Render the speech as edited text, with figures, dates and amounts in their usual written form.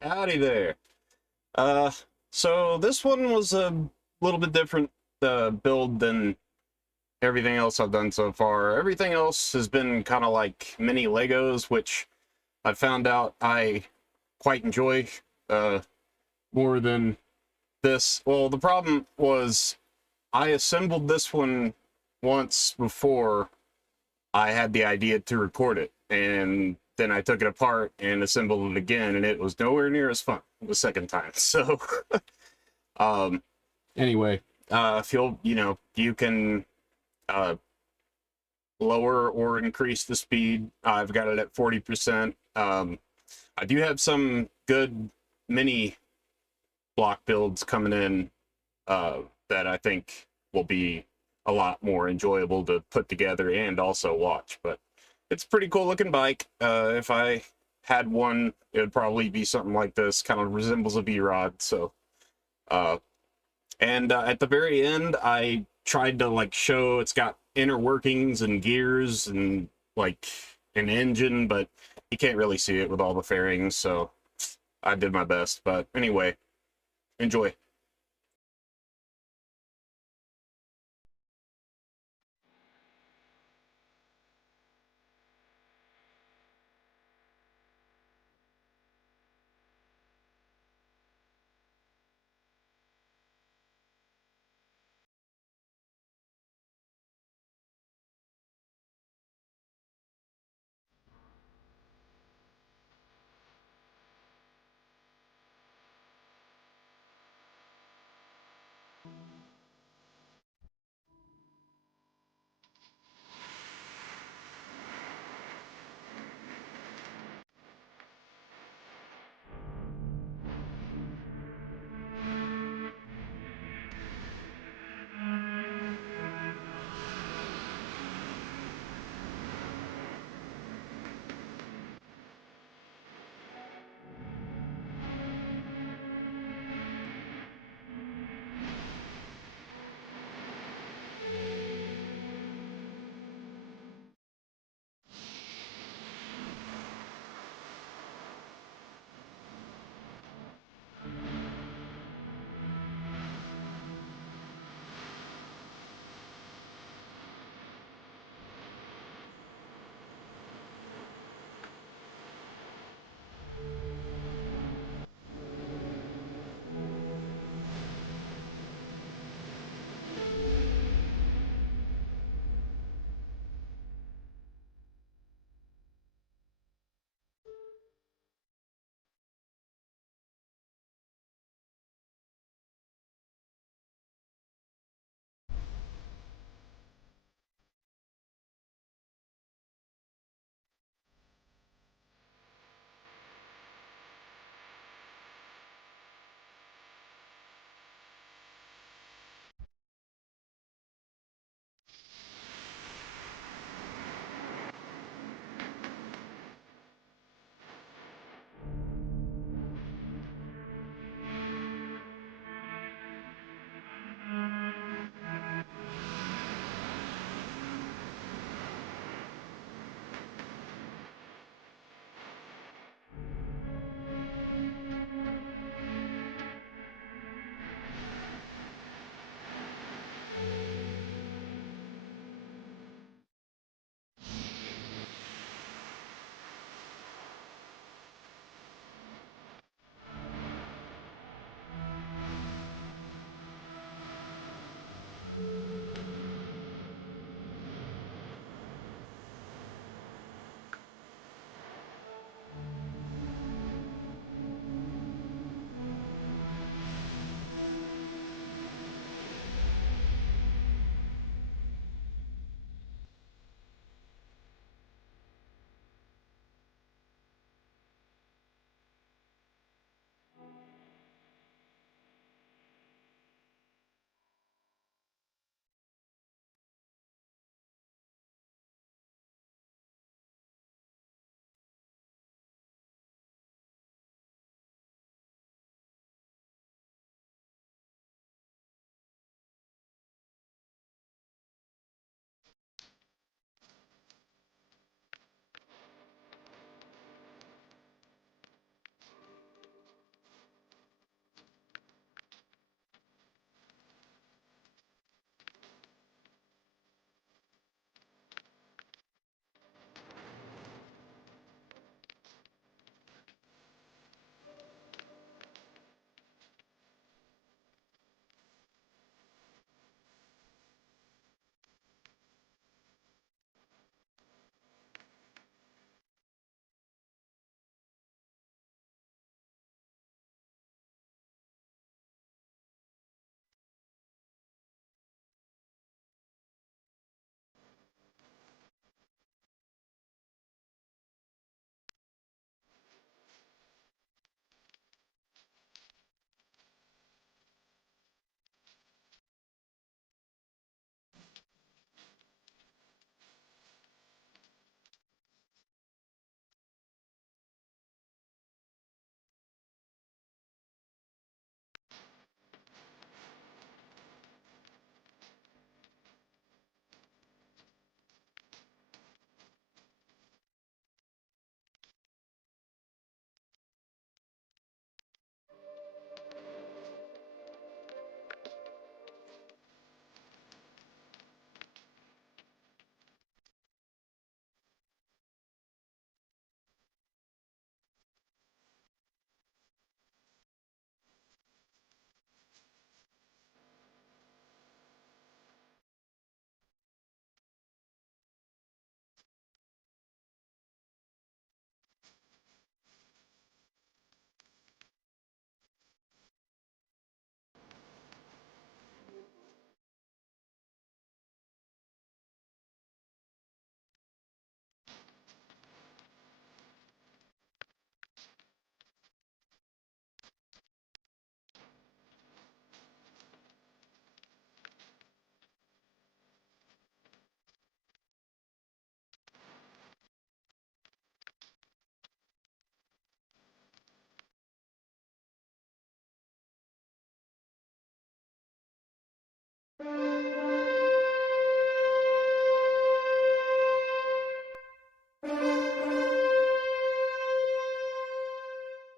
Howdy there. Uh, so this one was a little bit different build than everything else I've done so far. Everything else has been kind of like mini Legos, which I found out I quite enjoy uh, more than this. Well, the problem was I assembled this one once before I had the idea to record it, and then I took it apart and assembled it again, and it was nowhere near as fun the second time. So Um, anyway, if you can uh, lower or increase the speed. I've got it at 40%. I do have some good mini block builds coming in that I think will be a lot more enjoyable to put together and also watch. But it's a pretty cool looking bike. If I had one, it would probably be something like this. Kind of resembles a V-Rod. So uh, And at the very end, I tried to like show it's got inner workings and gears and like an engine, but you can't really see it with all the fairings. So I did my best. But anyway, enjoy.